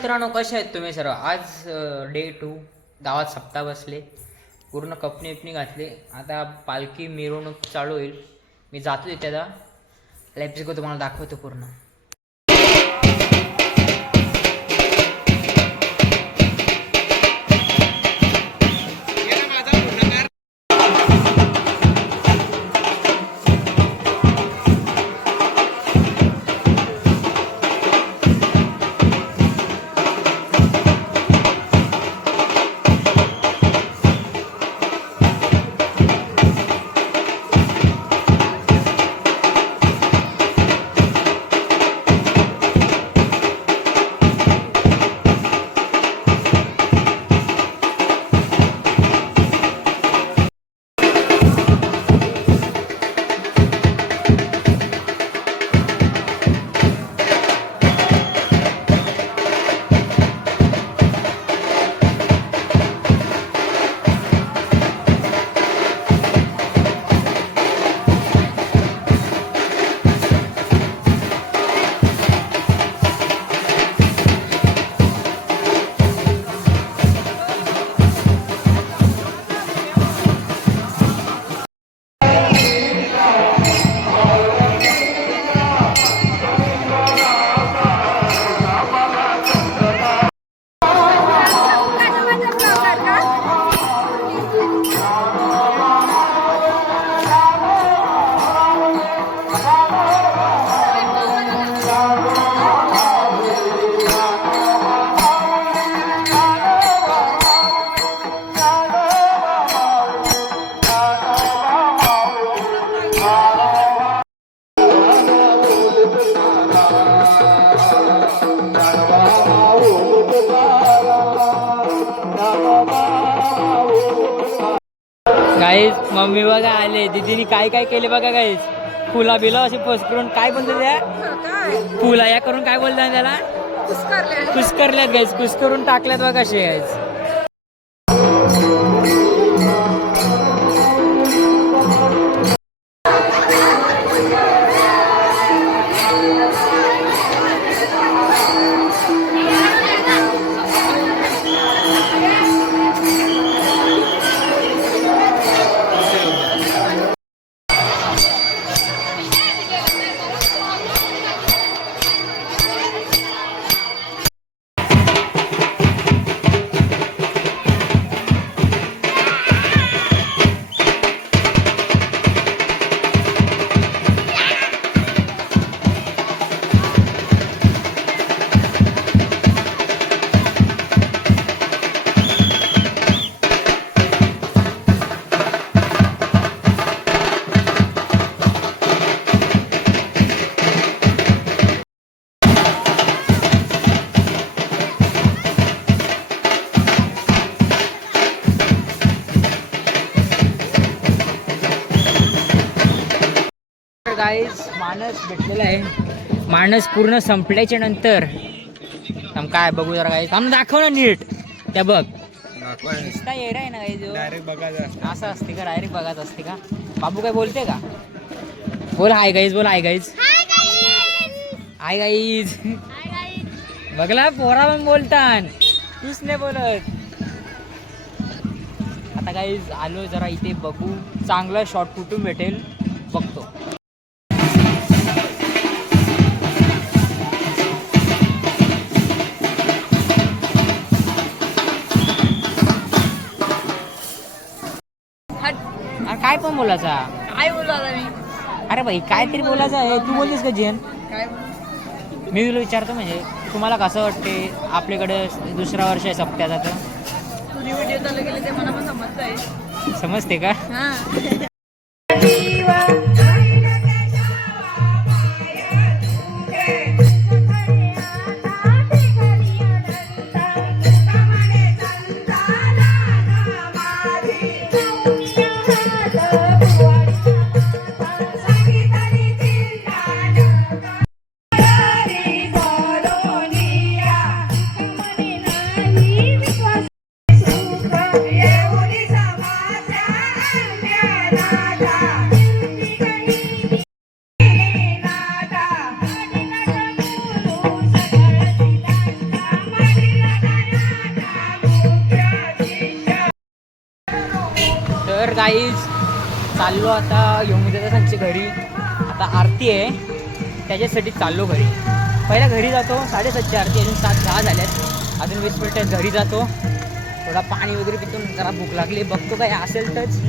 मित्रांनो, कसे आहेत तुम्ही सर्व? आज डे 2 गावात सप्ताह बसले, पूर्ण कपनी विपणी घातले. आता पालखी मिरवणूक चालू होईल. मी जातो तिथे आता. लेप्सिको तुम्हाला दाखवतो पूर्ण. गाईज मम्मी बघा आले, दीदीने काय काय केले बघा गाईज. फुला बिला असे पसरून काय बोलते त्या फुला या करून काय बोलतात त्याला, कुस्करल्यात गाईज, कुस्करून टाकल्यात बघा असे गाईज. गाईज माणस भेटलेला आहे. माणस पूर्ण संपल्याच्या नंतर काय बघू जरा गाईज, आम्ही दाखव ना नीट. त्या बघ नुसता येडा आहे ना गाईज, डायरेक्ट बघायचं असं असते का? डायरेक्ट बघायचं असते का? बाबू काय बोलते का? बोल हाय गाईज, बोल हाय गाईज, हाय गाईज. बघला पोरा पण बोलतान, तूच नाही बोलत. आता गाईज आलो जरा इथे बघू, चांगला शॉट कुठून भेटेल बघतो. काय पण बोलायचा, काय बोलला मी? अरे भाई काहीतरी बोलायचं आहे. तू बोललीस का जेन? काय मी तुला विचारतो, म्हणजे तुम्हाला कसं वाटते आपल्याकडे दुसरा वर्ष आहे सप्त्याचा, तर तुझी व्हिडिओ चालू केली ते मला पण समजत आहे. समजते का? हा. गाईज चाललो आता यमुनेच्या सांगचे घरी. आता आरती आहे त्याच्यासाठी चाललो घरी. पहिला घरी जातो 7:30ची आरती, अजून 7:10 झाल्यात, अजून 20 मिनिटात घरी जातो. थोडा पाणी वगैरे पितो, जरा भूक लागली, बघतो काय असेल तरच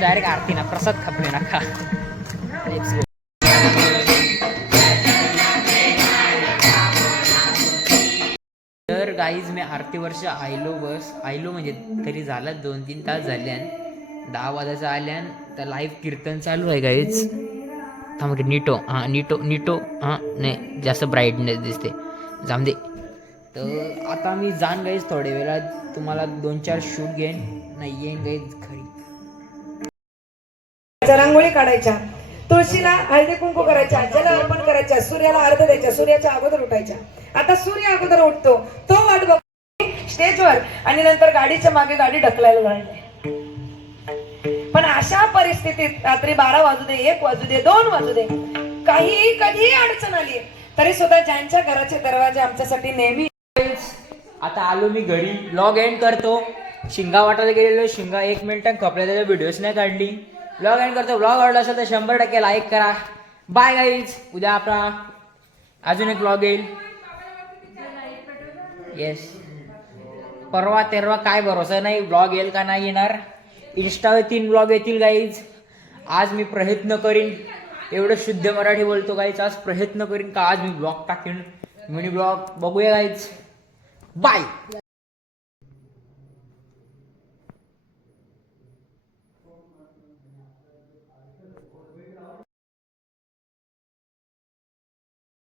डायरेक्ट आरती ना प्रसाद खापले ना खा. तर गाईज मी आरतीवरच्या आयलो म्हणजे तरी झालं 2-3 तास झाल्यान. 10 वाजायचं आल्यान तर लाईव्ह कीर्तन चालू आहे गाईज. थांब नीटो हां नीटो हां नाही जास्त ब्राईटनेस दिसते जाम दे. तर आता मी जाण गाईज थोड्या वेळात तुम्हाला 2-4 शूट घेईन नाही येईन गाईज घरी. रांगोळी काढायच्या, तुळशीला हळदी कुंकू करायच्या, जल अर्पण करायच्या, सूर्याला अर्घ द्यायच्या, सूर्याच्या अगोदर उठायच्या. आता सूर्य अगोदर उठतो तो वाट बघ स्टेजवर आणि नंतर गाडीच्या मागे गाडी ढकलायला लागली. पण अशा परिस्थितीत रात्री 12 वाजू दे, 1 वाजू दे, 2 वाजू दे, काही कधी अडचण आली तरी सुद्धा ज्यांच्या घराचे दरवाजे आमच्यासाठी नेहमी. आता आलो मी घरी, लॉग एंड करतो. शिंगा वाटायला गेलेलो, शिंगा 1 मिनिटात खपल्या, त्याच्या व्हिडिओज नाही काढली. ब्लॉग एंड करतो. ब्लॉग आवडला असेल तर 100% लाईक करा. Bye guys. उद्या आपला अजून एक ब्लॉग येईल. येस परवा तेरवा काय भरोसा नाही ब्लॉग येईल का नाही येणार. इंस्टावर 3 ब्लॉग येतील गाईज. आज मी प्रयत्न करीन, एवढं शुद्ध मराठी बोलतो गाईज, आज प्रयत्न करीन का आज मी ब्लॉग टाकेन मिनी ब्लॉग. बघूया गाईज. बाय.